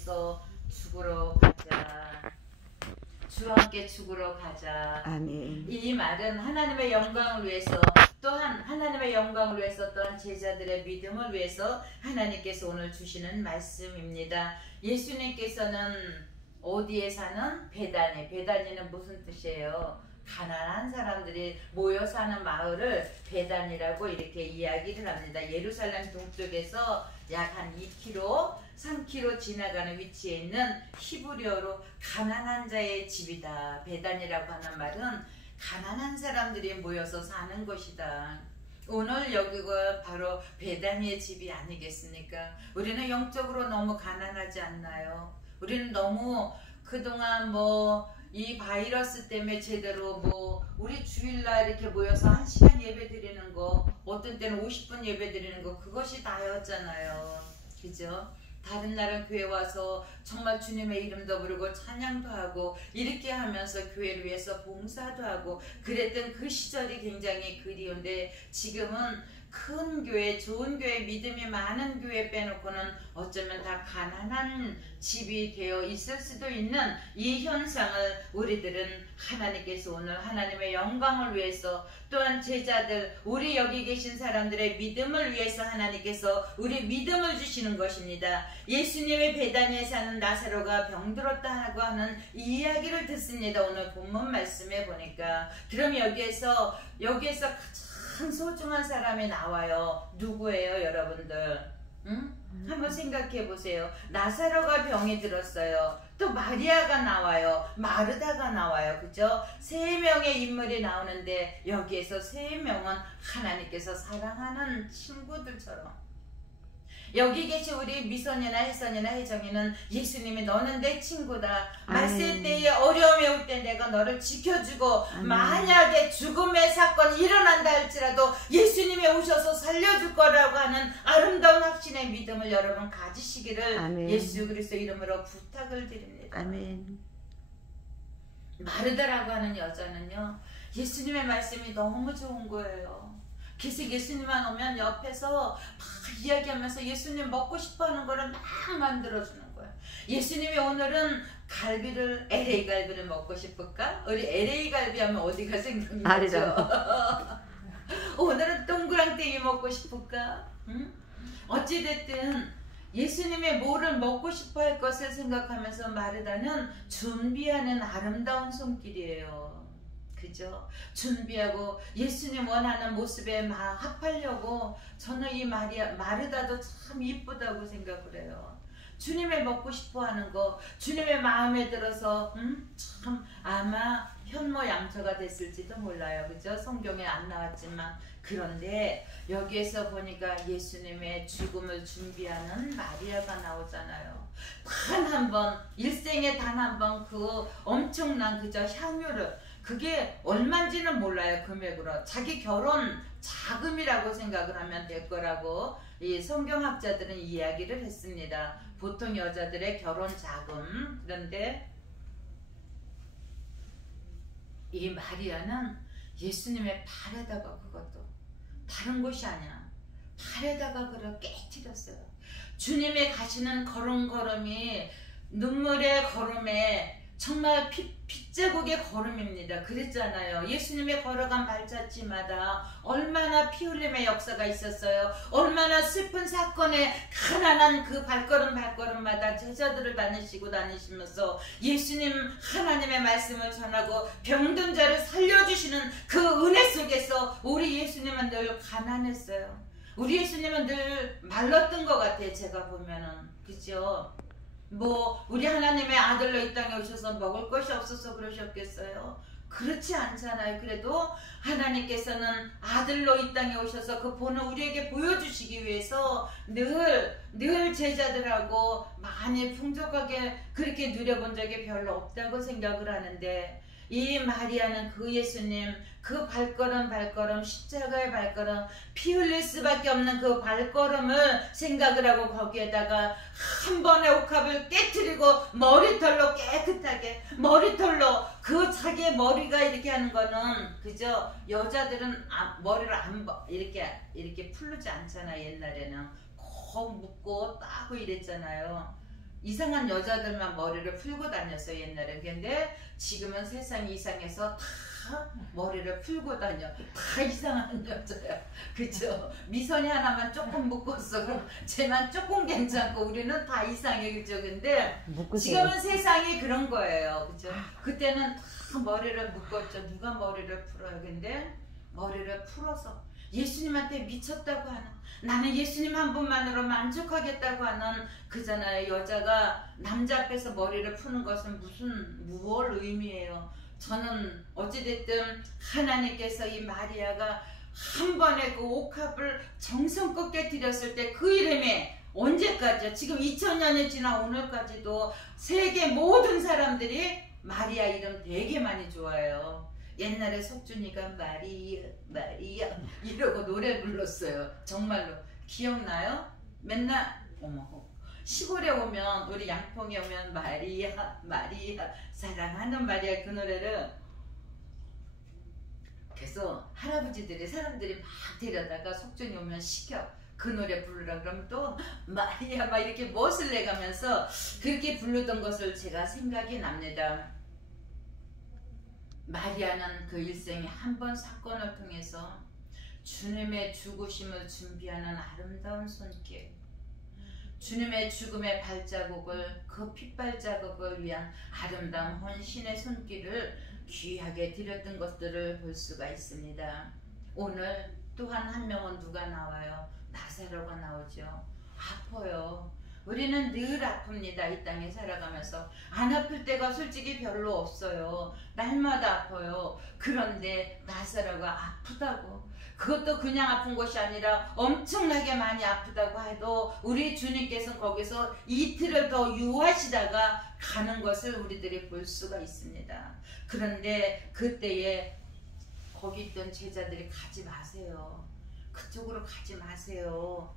위해서 죽으러 가자. 주와 함께 죽으러 가자. 아멘. 이 말은 하나님의 영광을 위해서, 또한 하나님의 영광을 위해서, 또한 제자들의 믿음을 위해서 하나님께서 오늘 주시는 말씀입니다. 예수님께서는 어디에 사는? 베다니. 베다니는 무슨 뜻이에요? 가난한 사람들이 모여 사는 마을을 베단이라고 이렇게 이야기를 합니다. 예루살렘 동쪽에서 약 한 2km, 3km 지나가는 위치에 있는 히브리어로 가난한 자의 집이다. 베단이라고 하는 말은 가난한 사람들이 모여서 사는 곳이다. 오늘 여기가 바로 베다니의 집이 아니겠습니까? 우리는 영적으로 너무 가난하지 않나요? 우리는 너무 그동안 이 바이러스 때문에 제대로 우리 주일날 이렇게 모여서 1시간 예배 드리는 거, 어떤 때는 50분 예배 드리는 거, 그것이 다였잖아요. 그죠? 다른 날은 교회 와서 정말 주님의 이름도 부르고 찬양도 하고 이렇게 하면서 교회를 위해서 봉사도 하고 그랬던 그 시절이 굉장히 그리운데, 지금은 큰 교회, 좋은 교회, 믿음이 많은 교회 빼놓고는 어쩌면 다 가난한 집이 되어 있을 수도 있는 이 현상을 우리들은 하나님께서 오늘 하나님의 영광을 위해서, 또한 제자들, 우리 여기 계신 사람들의 믿음을 위해서 하나님께서 우리 믿음을 주시는 것입니다. 예수님의 베다니에 사는 나사로가 병들었다고 하는 이 이야기를 듣습니다. 오늘 본문 말씀에 보니까. 그럼 여기에서 가장 소중한 사람이 나와요. 누구예요, 여러분들? 응? 한번 생각해 보세요. 나사로가 병이 들었어요. 또 마리아가 나와요. 마르다가 나와요. 그죠? 3명의 인물이 나오는데 여기에서 3명은 하나님께서 사랑하는 친구들처럼, 여기 계신 우리 미선이나 혜선이나 혜정이는 예수님이 너는 내 친구다. 말세 때에 어려움이 올 때 내가 너를 지켜주고, 만약에 죽음의 사건이 일어난다 할지라도 예수님이 오셔서 살려줄 거라고 하는 아름다운 확신의 믿음을 여러분 가지시기를 예수 그리스도 이름으로 부탁을 드립니다. 아멘. 마르다라고 하는 여자는요, 예수님의 말씀이 너무 좋은 거예요. 그래서 예수님만 오면 옆에서 막 이야기하면서 예수님 먹고 싶어하는 거를 막 만들어주는 거예요. 예수님이 오늘은 LA 갈비를 먹고 싶을까? 우리 LA 갈비 하면 어디가 생각나죠? 오늘은 동그랑땡이 먹고 싶을까? 응? 어찌됐든 예수님의 뭐를 먹고 싶어 할 것을 생각하면서 마르다는 준비하는 아름다운 손길이에요. 그죠? 준비하고 예수님 원하는 모습에 막 합하려고. 저는 이 마르다도 참 이쁘다고 생각을 해요. 주님의 먹고 싶어하는 거, 주님의 마음에 들어서 참 아마 현모양처가 됐을지도 몰라요. 그죠? 성경에 안 나왔지만. 그런데 여기에서 보니까 예수님의 죽음을 준비하는 마리아가 나오잖아요. 단 한 번, 일생에 단 한 번 그 엄청난 그저 향유를, 그게 얼마인지는 몰라요. 금액으로 자기 결혼 자금이라고 생각을 하면 될 거라고 이 성경학자들은 이야기를 했습니다. 보통 여자들의 결혼 자금. 그런데 이 마리아는 예수님의 발에다가, 그것도 다른 곳이 아니야, 발에다가 그걸 깨뜨렸어요. 주님이 가시는 걸음걸음이 눈물의 걸음에 정말 핏자국의 걸음입니다. 그랬잖아요. 예수님의 걸어간 발자취마다 얼마나 피 흘림의 역사가 있었어요. 얼마나 슬픈 사건에 가난한 그 발걸음마다 제자들을 다니시면서 예수님 하나님의 말씀을 전하고 병든 자를 살려주시는 그 은혜 속에서 우리 예수님은 늘 가난했어요. 우리 예수님은 늘 말랐던 것 같아요. 제가 보면은. 그죠? 우리 하나님의 아들로 이 땅에 오셔서 먹을 것이 없어서 그러셨겠어요? 그렇지 않잖아요. 그래도 하나님께서는 아들로 이 땅에 오셔서 그 본을 우리에게 보여주시기 위해서 늘 제자들하고 많이 풍족하게 그렇게 누려본 적이 별로 없다고 생각을 하는데, 이 마리아는 그 예수님, 그 발걸음, 십자가의 발걸음, 피 흘릴 수밖에 없는 그 발걸음을 생각을 하고 거기에다가 한 번의 옥합을 깨트리고 머리털로 깨끗하게, 머리털로 그 자기의 머리가 이렇게 하는 거는, 그죠? 여자들은 머리를 이렇게 풀르지 않잖아. 옛날에는 콕 묶고 따고 이랬잖아요. 이상한 여자들만 머리를 풀고 다녔어요, 옛날에. 근데 지금은 세상이 이상해서 다 머리를 풀고 다녀. 다 이상한 여자야. 그죠? 미선이 하나만 조금 묶었어. 그럼 쟤만 조금 괜찮고 우리는 다 이상해. 그죠? 근데 지금은 세상이 그런 거예요. 그죠? 그때는 다 머리를 묶었죠. 누가 머리를 풀어요? 근데 머리를 풀어서 예수님한테 미쳤다고 하는, 나는 예수님 한 분만으로 만족하겠다고 하는 그잖아요. 여자가 남자 앞에서 머리를 푸는 것은 무얼 의미예요? 저는 어찌됐든 하나님께서 이 마리아가 한 번에 그 옥합을 정성껏 깨뜨렸을 때 그 이름에 언제까지요? 지금 2000년이 지난 오늘까지도 세계 모든 사람들이 마리아 이름 되게 많이 좋아해요. 옛날에 석준이가 마리아 마리아 이러고 노래 불렀어요. 정말로 기억나요? 맨날 시골에 오면, 우리 양평에 오면 마리아 마리아 사랑하는 마리아 그 노래를 계속 할아버지들이, 사람들이 막 데려다가 석준이 오면 시켜 그 노래 부르라 그러면 또 마리아 막 이렇게 멋을 내가면서 그렇게 부르던 것을 제가 생각이 납니다. 마리아는 그 일생에 한 번 사건을 통해서 주님의 죽으심을 준비하는 아름다운 손길, 주님의 죽음의 발자국을, 그 핏발자국을 위한 아름다운 헌신의 손길을 귀하게 드렸던 것들을 볼 수가 있습니다. 오늘 또한 한 명은 누가 나와요? 나사로가 나오죠. 아파요. 우리는 늘 아픕니다. 이 땅에 살아가면서 안 아플 때가 솔직히 별로 없어요. 날마다 아파요. 그런데 나사로가 아프다고, 그것도 그냥 아픈 것이 아니라 엄청나게 많이 아프다고 해도 우리 주님께서 거기서 이틀을 더 유하시다가 가는 것을 우리들이 볼 수가 있습니다. 그런데 그때에 거기 있던 제자들이 가지 마세요. 그쪽으로 가지 마세요.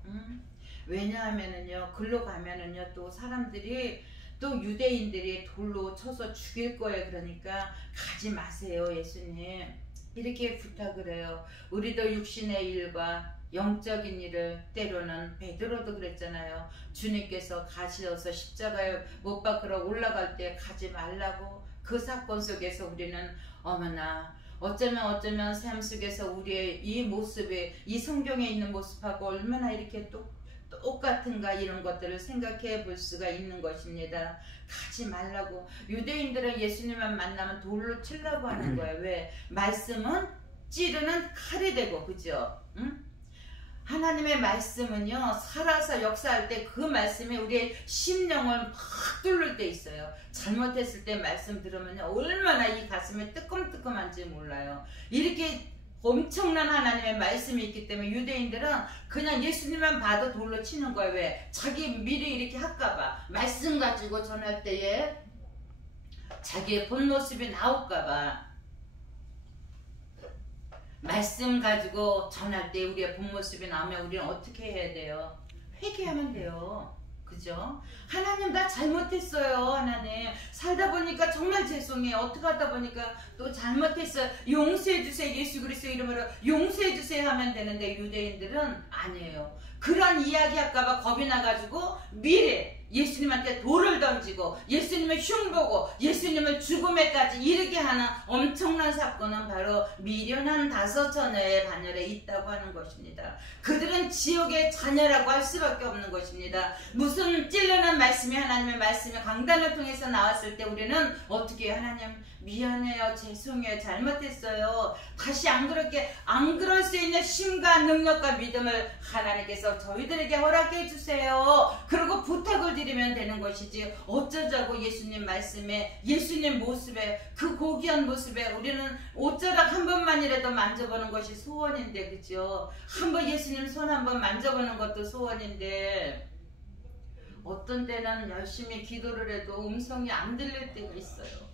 왜냐하면은요, 글로 가면은요, 또 사람들이, 또 유대인들이 돌로 쳐서 죽일 거예요. 그러니까 가지 마세요, 예수님. 이렇게 부탁을 해요. 우리도 육신의 일과 영적인 일을, 때로는 베드로도 그랬잖아요. 주님께서 가시어서 십자가에 못 박으러 올라갈 때 가지 말라고. 그 사건 속에서 우리는 어머나 어쩌면 삶 속에서 우리의 이 모습이, 이 성경에 있는 모습하고 얼마나 이렇게 똑같은가, 이런 것들을 생각해 볼 수가 있는 것입니다. 가지 말라고. 유대인들은 예수님만 만나면 돌로 치려고 하는 거예요. 왜? 말씀은 찌르는 칼이 되고, 그죠? 응? 하나님의 말씀은요, 살아서 역사할 때 그 말씀이 우리의 심령을 막 뚫을 때 있어요. 잘못했을 때 말씀 들으면 얼마나 이 가슴에 뜨끔뜨끔한지 몰라요. 이렇게 엄청난 하나님의 말씀이 있기 때문에 유대인들은 그냥 예수님만 봐도 돌로 치는 거예요. 왜? 자기 미리 이렇게 할까봐, 말씀 가지고 전할 때에 자기의 본 모습이 나올까봐. 말씀 가지고 전할 때 우리의 본 모습이 나오면 우리는 어떻게 해야 돼요? 회개하면 돼요. 그죠? 하나님, 나 잘못했어요. 하나님, 살다 보니까 정말 죄송해요. 어떻게 하다 보니까 또 잘못했어요. 용서해 주세요. 예수 그리스도의 이름으로 용서해 주세요 하면 되는데, 유대인들은 아니에요. 그런 이야기 할까봐 겁이 나가지고 미리 예수님한테 돌을 던지고 예수님을 흉보고 예수님을 죽음에까지 이르게 하는 엄청난 사건은 바로 미련한 5 자녀의 반열에 있다고 하는 것입니다. 그들은 지옥의 자녀라고 할 수밖에 없는 것입니다. 무슨 찔르는 말씀이, 하나님의 말씀이 강단을 통해서 나왔을 때 우리는 어떻게 해요? 하나님 미안해요, 죄송해요, 잘못했어요. 다시 안 그럴 수 있는 힘과 능력과 믿음을 하나님께서 저희들에게 허락해 주세요. 그리고 부탁을 드리면 되는 것이지, 어쩌자고 예수님 말씀에, 예수님 모습에, 그 고귀한 모습에 우리는 어쩌다 한 번만이라도 만져보는 것이 소원인데, 그죠? 한번 예수님 손 한번 만져보는 것도 소원인데, 어떤 때는 열심히 기도를 해도 음성이 안 들릴 때가 있어요.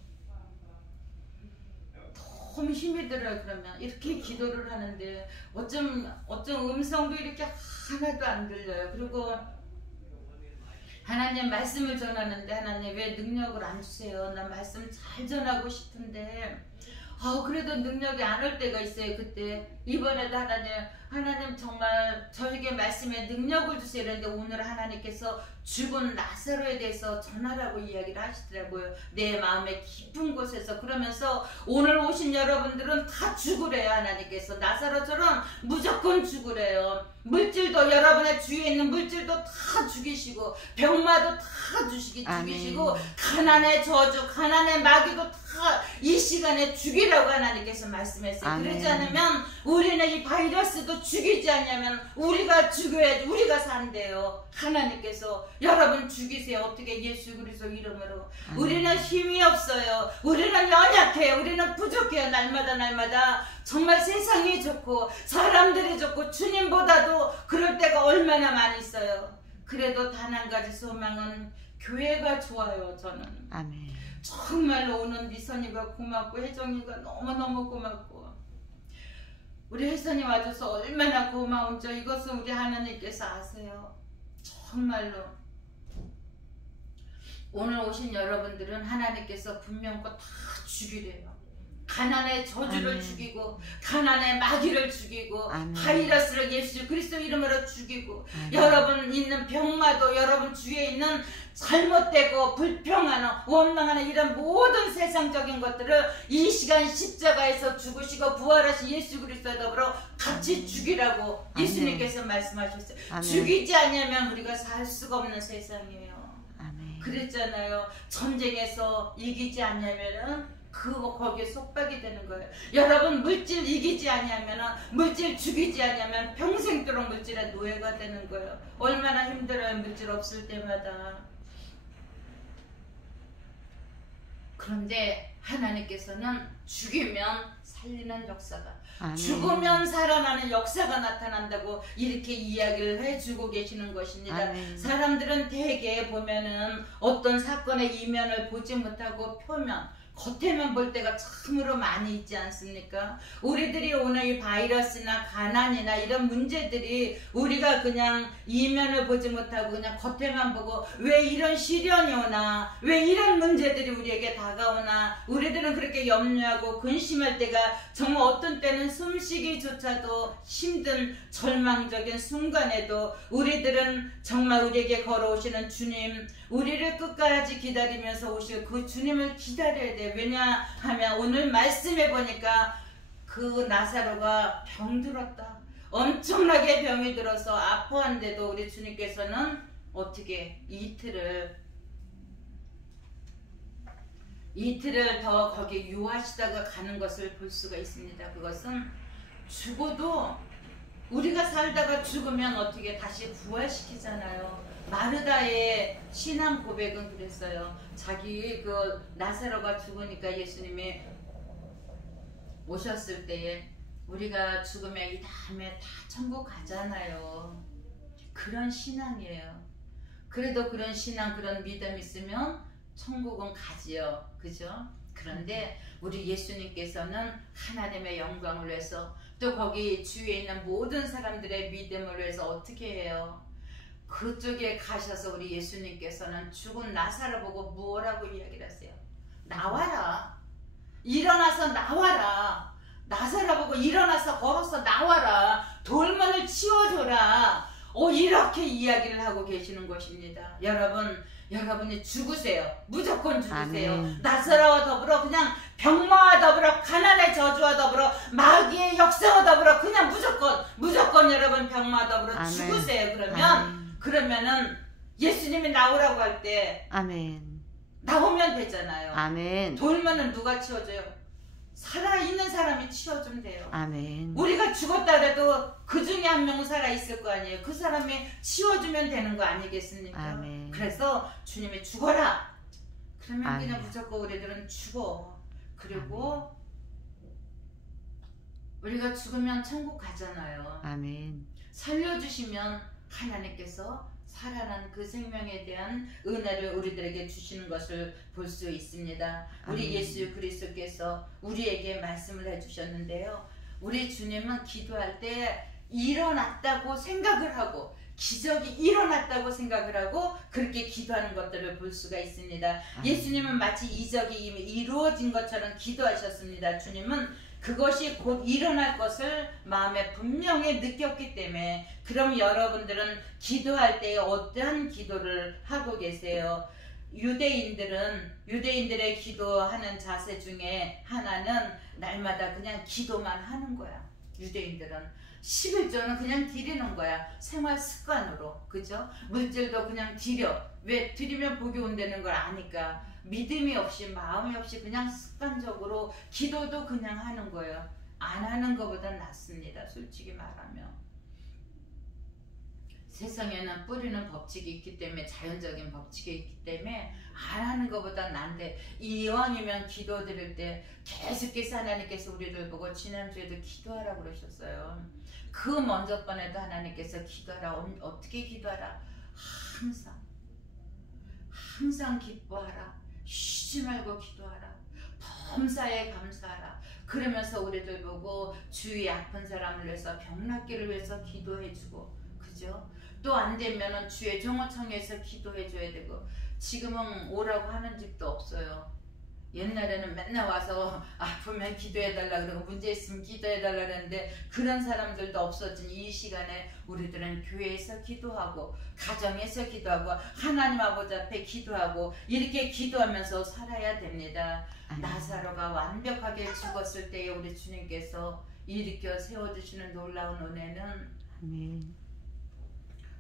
너무 힘이 들어요. 그러면 이렇게 기도를 하는데 어쩜 음성도 이렇게 하나도 안 들려요. 그리고 하나님 말씀을 전하는데, 하나님 왜 능력을 안 주세요? 나 말씀 잘 전하고 싶은데 그래도 능력이 안 올 때가 있어요. 그때 이번에도 하나님 하나님 정말 저에게 말씀에 능력을 주세요. 그런데 오늘 하나님께서 죽은 나사로에 대해서 전하라고 이야기를 하시더라고요. 내 마음의 깊은 곳에서. 그러면서 오늘 오신 여러분들은 다 죽으래요. 하나님께서 나사로처럼 무조건 죽으래요. 물질도 여러분의 주위에 있는 물질도 다 죽이시고 병마도 다 죽이시고 가난의 저주, 가난의 마귀도 다 이 시간에 죽이라고 하나님께서 말씀했어요. 아멘. 그러지 않으면 우리는 이 바이러스도 죽이지 않냐면 우리가 죽여야지 우리가 산대요. 하나님께서 여러분 죽이세요. 어떻게? 예수 그리스도 이름으로. 아멘. 우리는 힘이 없어요. 우리는 연약해요. 우리는 부족해요. 날마다 정말 세상이 좋고 사람들이 좋고 주님보다도 그럴 때가 얼마나 많이 있어요. 그래도 단 한 가지 소망은 교회가 좋아요. 저는. 아멘. 정말로 오는 미선이가 고맙고 혜정이가 너무너무 고맙고 우리 혜선이 와줘서 얼마나 고마운지 이것을 우리 하나님께서 아세요. 정말로 오늘 오신 여러분들은 하나님께서 분명코 다 죽이래요. 가난의 저주를 아멘. 죽이고 가난의 마귀를 죽이고 아멘. 바이러스를 예수 그리스도 이름으로 죽이고 아멘. 여러분 있는 병마도 여러분 주위에 있는 잘못되고 불평하는 원망하는 이런 모든 세상적인 것들을 이 시간 십자가에서 죽으시고 부활하신 예수 그리스도 더불어 같이 죽이라고 아멘. 예수님께서 말씀하셨어요. 아멘. 죽이지 않으면 우리가 살 수가 없는 세상이에요. 아멘. 그랬잖아요. 전쟁에서 이기지 않으면은 거기에 속박이 되는 거예요. 여러분 물질 이기지 않으면 물질 죽이지 않으면 평생도록 물질의 노예가 되는 거예요. 얼마나 힘들어요. 물질 없을 때마다. 그런데 하나님께서는 죽이면 살리는 역사가 아멘. 죽으면 살아나는 역사가 나타난다고 이렇게 이야기를 해주고 계시는 것입니다. 아멘. 사람들은 대개 보면은 어떤 사건의 이면을 보지 못하고 표면 겉에만 볼 때가 참으로 많이 있지 않습니까? 우리들이 오늘 이 바이러스나 가난이나 이런 문제들이 우리가 그냥 이면을 보지 못하고 그냥 겉에만 보고 왜 이런 시련이 오나 왜 이런 문제들이 우리에게 다가오나 우리들은 그렇게 염려하고 근심할 때가 정말 어떤 때는 숨쉬기조차도 힘든 절망적인 순간에도 우리들은 정말 우리에게 걸어오시는 주님 우리를 끝까지 기다리면서 오실 그 주님을 기다려야 돼요. 왜냐하면 오늘 말씀해 보니까 그 나사로가 병들었다. 엄청나게 병이 들어서 아파한데도 우리 주님께서는 어떻게 이틀을 더 거기에 유하시다가 가는 것을 볼 수가 있습니다. 그것은 죽어도 우리가 살다가 죽으면 어떻게 다시 부활시키잖아요. 마르다의 신앙 고백은 그랬어요. 자기 그 나사로가 죽으니까 예수님이 오셨을 때에 우리가 죽으면 이 다음에 다 천국 가잖아요. 그런 신앙이에요. 그래도 그런 신앙 그런 믿음 있으면 천국은 가지요. 그죠? 그런데 우리 예수님께서는 하나님의 영광을 위해서 또 거기 주위에 있는 모든 사람들의 믿음을 위해서 어떻게 해요? 그쪽에 가셔서 우리 예수님께서는 죽은 나사로 보고 뭐라고 이야기를 하세요? 나와라. 일어나서 나와라. 나사로 보고 일어나서 걸어서 나와라. 돌문을 치워줘라. 이렇게 이야기를 하고 계시는 것입니다. 여러분이 죽으세요. 무조건 죽으세요. 아멘. 나사로와 더불어 그냥 병마와 더불어 가난의 저주와 더불어 마귀의 역사와 더불어 그냥 무조건 여러분 병마와 더불어 아멘. 죽으세요. 그러면은 예수님이 나오라고 할 때 아멘. 나오면 되잖아요. 아멘. 돌면은 누가 치워줘요? 살아있는 사람이 치워주면 돼요. 아멘. 우리가 죽었다 해도 그 중에 한 명 살아있을 거 아니에요. 그 사람이 치워주면 되는 거 아니겠습니까? 아멘. 그래서 주님이 죽어라. 그러면 아멘. 그냥 무조건 우리들은 죽어. 그리고 아멘. 우리가 죽으면 천국 가잖아요. 아멘. 살려주시면 하나님께서 살아난 그 생명에 대한 은혜를 우리들에게 주시는 것을 볼 수 있습니다. 우리 예수 그리스도께서 우리에게 말씀을 해주셨는데요. 우리 주님은 기도할 때 일어났다고 생각을 하고 기적이 일어났다고 생각을 하고 그렇게 기도하는 것들을 볼 수가 있습니다. 예수님은 마치 이적이 이미 이루어진 것처럼 기도하셨습니다. 주님은 그것이 곧 일어날 것을 마음에 분명히 느꼈기 때문에 그럼 여러분들은 기도할 때 어떠한 기도를 하고 계세요? 유대인들의 기도하는 자세 중에 하나는 날마다 그냥 기도만 하는 거야. 유대인들은 11조는 그냥 드리는 거야. 생활 습관으로. 그죠? 물질도 그냥 드려. 왜? 드리면 복이 온다는 걸 아니까. 믿음이 없이 마음이 없이 그냥 습관적으로 기도도 그냥 하는 거예요. 안 하는 것보다 낫습니다. 솔직히 말하면. 세상에는 뿌리는 법칙이 있기 때문에, 자연적인 법칙이 있기 때문에 안 하는 것보다 난데, 이왕이면 기도 드릴 때 계속해서 하나님께서 우리를 보고 지난주에도 기도하라고 그러셨어요. 그 먼저 번에도 하나님께서 기도하라. 어떻게 기도하라? 항상 기뻐하라. 쉬지 말고 기도하라. 범사에 감사하라. 그러면서 우리들 보고 주위에 아픈 사람을 위해서, 병낫기를 위해서 기도해주고, 그죠? 또 안 되면은 주의 종호청에서 기도해줘야 되고. 지금은 오라고 하는 집도 없어요. 옛날에는 맨날 와서 아프면 기도해달라 그러고 문제 있으면 기도해달라 그랬는데, 그런 사람들도 없어진 이 시간에 우리들은 교회에서 기도하고 가정에서 기도하고 하나님 아버지 앞에 기도하고 이렇게 기도하면서 살아야 됩니다. 나사로가 완벽하게 죽었을 때에 우리 주님께서 일으켜 세워주시는 놀라운 은혜는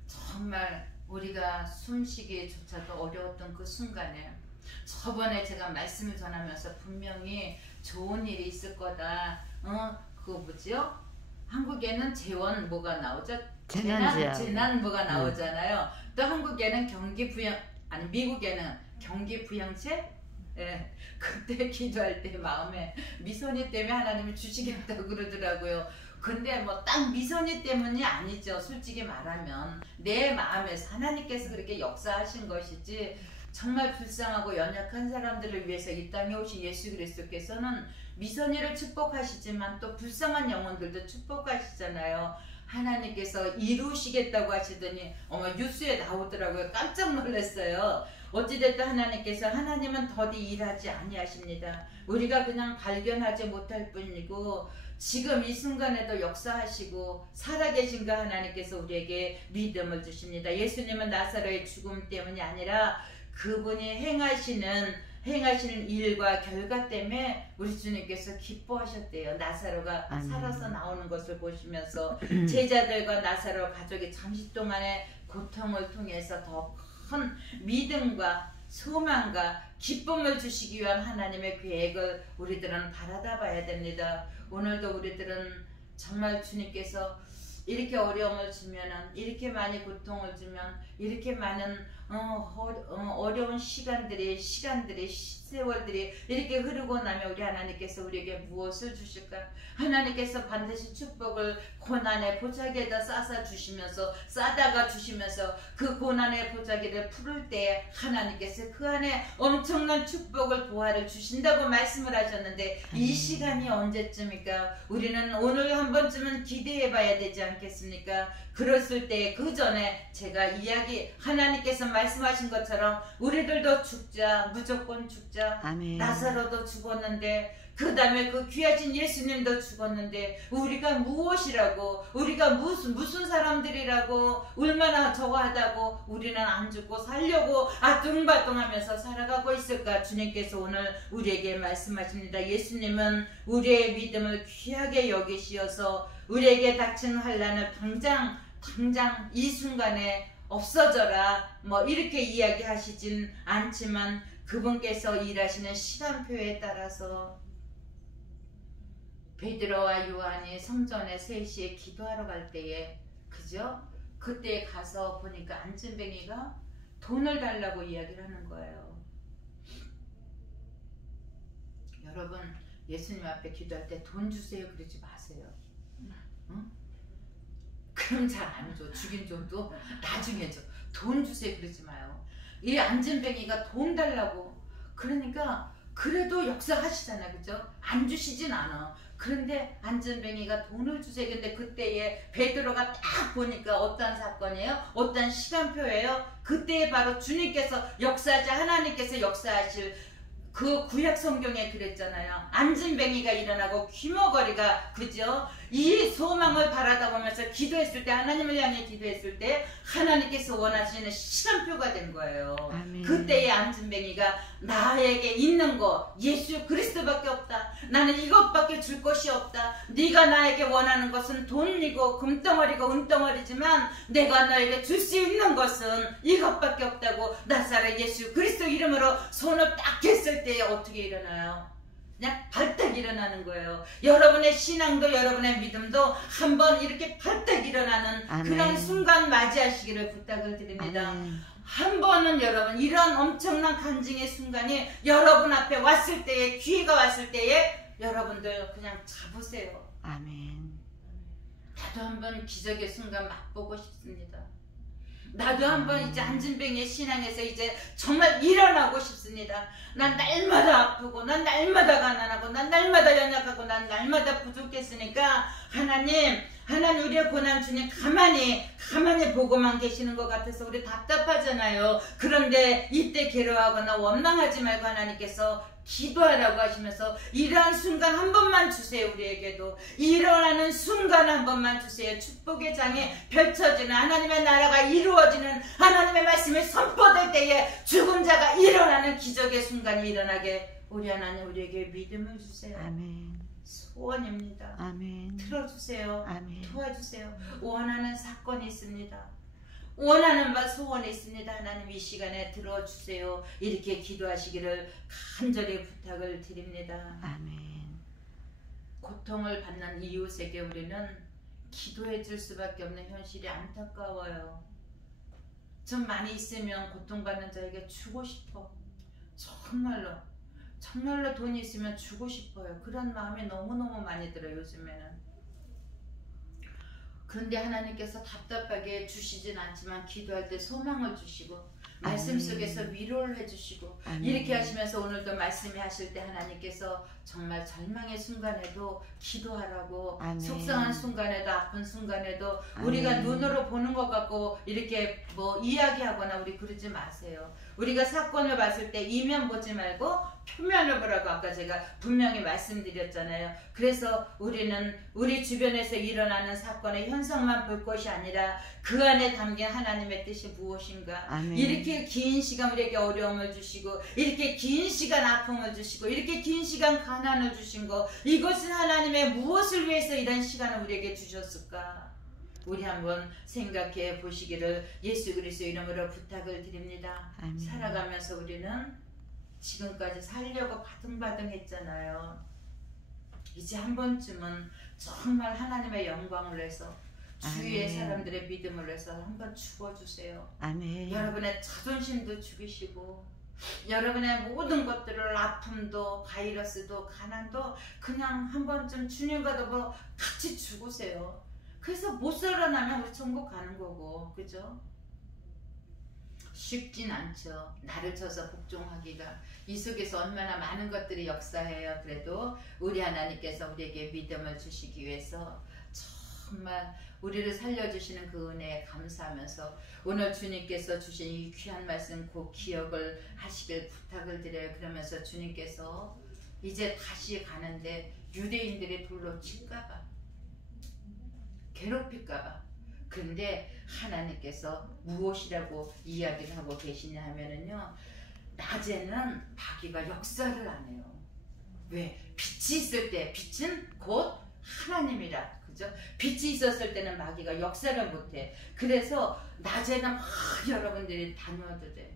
정말 우리가 숨쉬기조차도 어려웠던 그 순간에, 저번에 제가 말씀을 전하면서 분명히 좋은 일이 있을 거다. 그거 뭐지요? 한국에는 재원 뭐가 나오죠? 재난 뭐가 나오잖아요. 또 한국에는 미국에는 경기부양책? 예, 그때 기도할 때 마음에 미선이 때문에 하나님이 주시겠다고 그러더라고요. 근데 뭐 딱 미선이 때문이 아니죠. 솔직히 말하면 내 마음에서 하나님께서 그렇게 역사하신 것이지, 정말 불쌍하고 연약한 사람들을 위해서 이 땅에 오신 예수 그리스도께서는 미선이를 축복하시지만 또 불쌍한 영혼들도 축복하시잖아요. 하나님께서 이루시겠다고 하시더니 뉴스에 나오더라고요. 깜짝 놀랐어요. 어찌됐든 하나님은 더디 일하지 아니하십니다. 우리가 그냥 발견하지 못할 뿐이고, 지금 이 순간에도 역사하시고 살아계신 그 하나님께서 우리에게 믿음을 주십니다. 예수님은 나사로의 죽음 때문이 아니라 그분이 행하시는 일과 결과 때문에 우리 주님께서 기뻐하셨대요. 나사로가 살아서 나오는 것을 보시면서 제자들과 나사로 가족이 잠시 동안의 고통을 통해서 더 큰 믿음과 소망과 기쁨을 주시기 위한 하나님의 계획을 우리들은 바라다 봐야 됩니다. 오늘도 우리들은 정말 주님께서 이렇게 어려움을 주면은, 이렇게 많이 고통을 주면, 이렇게 많은 어려운 시간들이 세월들이 이렇게 흐르고 나면 우리 하나님께서 우리에게 무엇을 주실까? 하나님께서 반드시 축복을 고난의 보자기에다 싸다가 주시면서 그 고난의 보자기를 풀을 때 하나님께서 그 안에 엄청난 축복을, 보화를 주신다고 말씀을 하셨는데, 이 시간이 언제쯤일까? 우리는 오늘 한 번쯤은 기대해 봐야 되지 않겠습니까? 그랬을 때 그 전에 제가 하나님께서 말씀하신 것처럼 우리들도 죽자, 무조건 죽자. 아멘. 나사로도 죽었는데, 그 다음에 그 귀하신 예수님도 죽었는데, 우리가 무엇이라고, 우리가 무슨 사람들이라고 얼마나 저거 하다고 우리는 안 죽고 살려고 아둥바둥하면서 살아가고 있을까? 주님께서 오늘 우리에게 말씀하십니다. 예수님은 우리의 믿음을 귀하게 여기시어서 우리에게 닥친 환난을 당장 이 순간에 없어져라 이렇게 이야기하시진 않지만, 그분께서 일하시는 시간표에 따라서 베드로와 요한이 성전에 3시에 기도하러 갈 때에, 그죠? 그때 가서 보니까 안진뱅이가 돈을 달라고 이야기를 하는 거예요. 여러분, 예수님 앞에 기도할 때 돈 주세요 그러지 마세요. 응? 그럼 잘 안 줘. 주긴 줘도 나중에 줘. 돈 주세요 그러지 마요. 이 안진뱅이가 돈 달라고, 그러니까 그래도 역사하시잖아, 그죠? 안 주시진 않아. 그런데 안진뱅이가 돈을 주세요. 근데 그때에 베드로가 딱 보니까 어떤 사건이에요? 어떤 시간표예요? 그때에 바로 주님께서 하나님께서 역사하실 그 구약 성경에 그랬잖아요. 안진뱅이가 일어나고 귀머거리가, 그죠? 이 소망을 바라다 보면서 기도했을 때, 하나님을 향해 기도했을 때 하나님께서 원하시는 시간표가 된 거예요. 아멘. 그때의 안진뱅이가 나에게 있는 거 예수 그리스도밖에 없다. 나는 이것밖에 줄 것이 없다. 네가 나에게 원하는 것은 돈이고 금덩어리고 은덩어리지만 내가 너에게 줄 수 있는 것은 이것밖에 없다고 나사렛 예수 그리스도 이름으로 손을 딱 댔을 때 어떻게 일어나요? 그냥 발딱 일어나는 거예요. 여러분의 신앙도 여러분의 믿음도 한번 이렇게 발딱 일어나는 아멘. 그런 순간 맞이하시기를 부탁을 드립니다. 아멘. 한 번은 여러분 이런 엄청난 간증의 순간이 여러분 앞에 왔을 때에, 기회가 왔을 때에 여러분들 그냥 잡으세요. 아멘. 나도 한번 기적의 순간 맛보고 싶습니다. 나도 한번 이제 안진뱅이의 신앙에서 이제 정말 일어나고 싶습니다. 난 날마다 아프고, 난 날마다 가난하고, 난 날마다 연약하고, 난 날마다 부족했으니까 하나님 우리의 고난 주님 가만히 보고만 계시는 것 같아서 우리 답답하잖아요. 그런데 이때 괴로워하거나 원망하지 말고 하나님께서 기도하라고 하시면서 이러한 순간 한 번만 주세요. 우리에게도 일어나는 순간 한 번만 주세요. 축복의 장이 펼쳐지는, 하나님의 나라가 이루어지는, 하나님의 말씀이 선포될 때에 죽은 자가 일어나는 기적의 순간이 일어나게 우리 하나님 우리에게 믿음을 주세요. 아멘. 소원입니다. 아멘. 들어주세요. 아멘. 도와주세요. 원하는 사건이 있습니다. 원하는 바 소원이 있습니다. 하나님 이 시간에 들어주세요. 이렇게 기도하시기를 간절히 부탁을 드립니다. 아멘. 고통을 받는 이웃에게 우리는 기도해 줄 수밖에 없는 현실이 안타까워요. 좀 많이 있으면 고통받는 자에게 주고 싶어. 정말로 돈이 있으면 주고 싶어요. 그런 마음이 너무너무 많이 들어요. 요즘에는. 그런데 하나님께서 답답하게 주시진 않지만 기도할 때 소망을 주시고 말씀 속에서 위로를 해주시고 이렇게 하시면서 오늘도 말씀이 하실 때 하나님께서 정말 절망의 순간에도 기도하라고, 속상한 순간에도, 아픈 순간에도 우리가 눈으로 보는 것 같고 이렇게 뭐 이야기하거나 우리 그러지 마세요. 우리가 사건을 봤을 때 이면 보지 말고 표면을 보라고 아까 제가 분명히 말씀드렸잖아요. 그래서 우리는 우리 주변에서 일어나는 사건의 현상만 볼 것이 아니라 그 안에 담긴 하나님의 뜻이 무엇인가. 아멘. 이렇게 긴 시간 우리에게 어려움을 주시고, 이렇게 긴 시간 아픔을 주시고, 이렇게 긴 시간 가난을 주신 거, 이것은 하나님의 무엇을 위해서 이런 시간을 우리에게 주셨을까? 우리 한번 생각해 보시기를 예수 그리스도 이름으로 부탁을 드립니다. 아멘. 살아가면서 우리는 지금까지 살려고 바등바등 했잖아요. 이제 한 번쯤은 정말 하나님의 영광을 위해서, 주위의 아멘. 사람들의 믿음을 위해서 한번 죽어주세요. 아멘. 여러분의 자존심도 죽이시고, 여러분의 모든 것들을, 아픔도 바이러스도 가난도 그냥 한 번쯤 주님과도 뭐 같이 죽으세요. 그래서 못 살아나면 우리 천국 가는 거고, 그죠? 쉽진 않죠. 나를 쳐서 복종하기가. 이 속에서 얼마나 많은 것들이 역사해요. 그래도 우리 하나님께서 우리에게 믿음을 주시기 위해서 정말 우리를 살려주시는 그 은혜에 감사하면서 오늘 주님께서 주신 이 귀한 말씀 꼭 기억을 하시길 부탁을 드려요. 그러면서 주님께서 이제 다시 가는데 유대인들이 돌로 칠까봐, 괴롭힐까봐. 근데 하나님께서 무엇이라고 이야기를 하고 계시냐 하면은요, 낮에는 마귀가 역사를 안 해요. 왜? 빛이 있을 때, 빛은 곧 하나님이라, 그죠? 빛이 있었을 때는 마귀가 역사를 못해. 그래서 낮에는 막 여러분들이 다녀도 돼.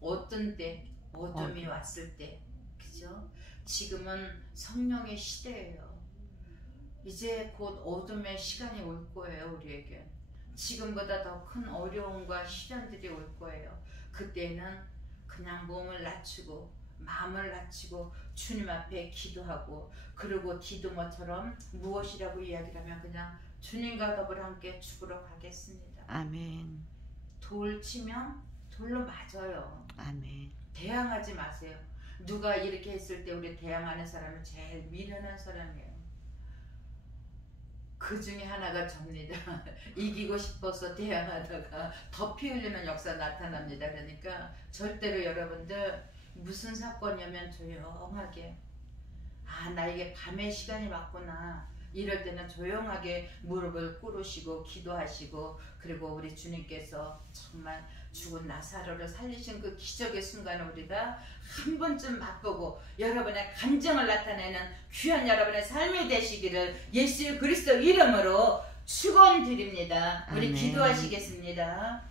어떤 때, 어둠이 왔을 때, 그죠? 지금은 성령의 시대예요. 이제 곧 어둠의 시간이 올 거예요. 우리에게 지금보다 더 큰 어려움과 시련들이 올 거예요. 그때는 그냥 몸을 낮추고 마음을 낮추고 주님 앞에 기도하고, 그리고 디도모처럼 무엇이라고 이야기를 하면 그냥 주님과 더불어 함께 죽으러 가겠습니다. 아멘. 돌 치면 돌로 맞아요. 아멘. 대항하지 마세요. 누가 이렇게 했을 때 우리 대항하는 사람은 제일 미련한 사람이에요. 그 중에 하나가 접니다. 이기고 싶어서 대항하다가 더 피 흘리는 역사 나타납니다. 그러니까 절대로 여러분들 무슨 사건이면 조용하게 나에게 밤의 시간이 왔구나. 이럴 때는 조용하게 무릎을 꿇으시고 기도하시고 그리고 우리 주님께서 정말 죽은 나사로를 살리신 그 기적의 순간을 우리가 한 번쯤 맛보고 여러분의 감정을 나타내는 귀한 여러분의 삶이 되시기를 예수 그리스도 이름으로 축원드립니다. 우리 아멘. 기도하시겠습니다.